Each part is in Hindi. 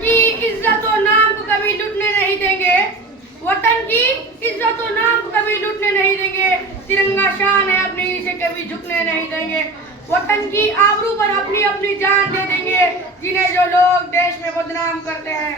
की इज्जत और नाम को कभी लूटने नहीं देंगे। वतन की इज्जत और नाम को कभी लूटने नहीं देंगे। तिरंगा शान है अपनी, इसे कभी झुकने नहीं देंगे। वतन की आबरू पर अपनी अपनी जान दे देंगे जिन्हें जो लोग देश में बदनाम करते हैं।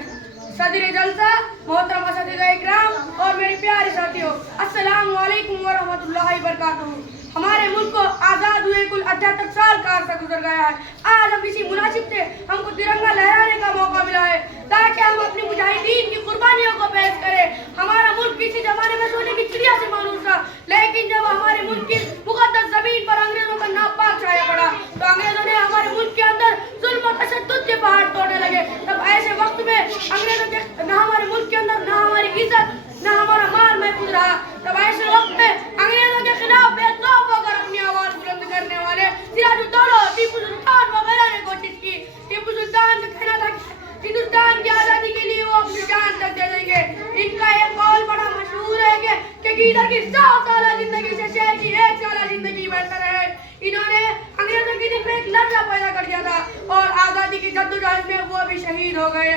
सदर जलसा मोहतरम असतिज़ा इकराम और मेरे प्यारे साथियों, अस्सलामु अलैकुम व रहमतुल्लाहि व बरकातुहू। हमारे मुल्क को आज़ाद हुए कुल 78 साल का अर्सा गुजर गया है। आज हम इसी मुनासिब से हमको तिरंगा लहराने का मौका मिला है ताकि हम अपनी मुजाहिदीन की कुर्बानियों को पेश करें। हमारा मुल्क किसी जमाने में सोने की चिड़िया से मालूम था, लेकिन जब हमारे मुल्क की मुक़द्दस जमीन पर अंग्रेजों का नापाक छाया पड़ा तो अंग्रेजों ने हमारे मुल्क के अंदर जुल्म और तशद्दुद के पहाड़ तोड़ने लगे। तब ऐसे वक्त में अंग्रेजों के न हमारे मुल्क के अंदर न हमारी इज्जत न हमारा माल महफूज रहा। तब ऐसे वक्त में अंग्रेजों के खिलाफ बेखौफ होकर अपनी आवाज बुलंद करने वाले सिराजुद्दौला, टीपू सुल्तान वगैरह ने कोशिश की। टीपू सुल्तान का कहना था कि हिंदुस्तान की आजादी के लिए वो अपनी जान तक दे देंगे। इनका एक कौल बड़ा मशहूर है कि गीदड़ की 100 साल जिंदगी से शेर की 1 साल जिंदगी बेहतर है। इन्होंने अंग्रेजों के दिल में एक लर्जा पैदा कर दिया था और आजादी की जद्दोजहद में वो भी शहीद हो गए।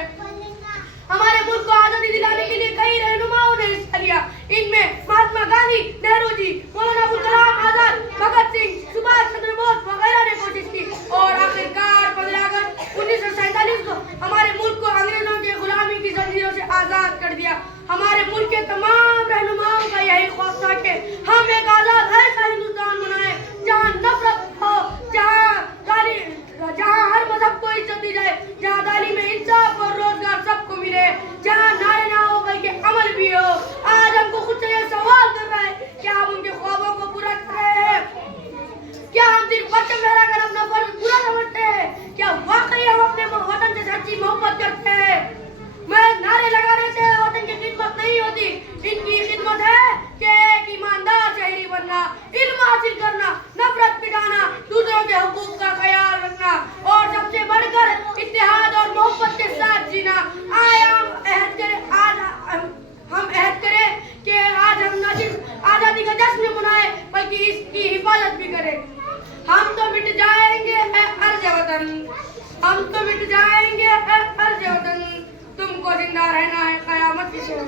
हमारे मुल्क को आजादी दिलाने के लिए कई रहनुमाओं ने हिस्सा लिया। इनमें महात्मा गांधी, नेहरू जी, मौलाना अबुल कलाम आजाद, भगत सिंह, सुभाष चंद्र बोस वगैरह ने कोशिश की और आखिरकार 15 अगस्त 1947 को हमारे मुल्क को अंग्रेजों के गुलामी की जंजीरों से आजाद कर दिया। हमारे मुल्क के तमाम रहनुमाओं का यही ख्वाब था कि हम एक आजाद ऐसा हिंदुस्तान बनाए जहाँ नफरत हो, जहाँ हर मजहब को इज्जत दी जाए, जहाँ तालीम में इंसाफ और रोजगार सबको मिले, जहाँ नारे ना हो बल्कि अमल भी हो। आज हमको खुद से यह सवाल कर रहा है, क्या हम उनके ख्वाबों को पूरा कर रहे हैं? क्या हम सिर्फ परचम लहराकर अपना फर्ज पूरा समझते हैं? क्या वाकई हम अपने वतन से सच्ची मोहब्बत करते हैं? मैं नारे लगाने से वतन की खिदमत नहीं होती। इनकी खिदमत है कि एक ईमानदार शहरी बनना, इल्म हासिल करना, नफरत मिटाना, दूसरों के हुकूक का ख्याल रखना और सबसे बढ़कर इत्तेहाद और मोहब्बत के साथ जीना। हम अहद करें कि आज हम न सिर्फ आज़ादी का जश्न मनाएं बल्कि इसकी हिफाजत भी करें। हम तो मिट जाएंगे है अर्ज़ वतन, हम तो मिट जाएंगे है अर्ज़ वतन, तुमको जिंदा रहना है क़यामत की शहर।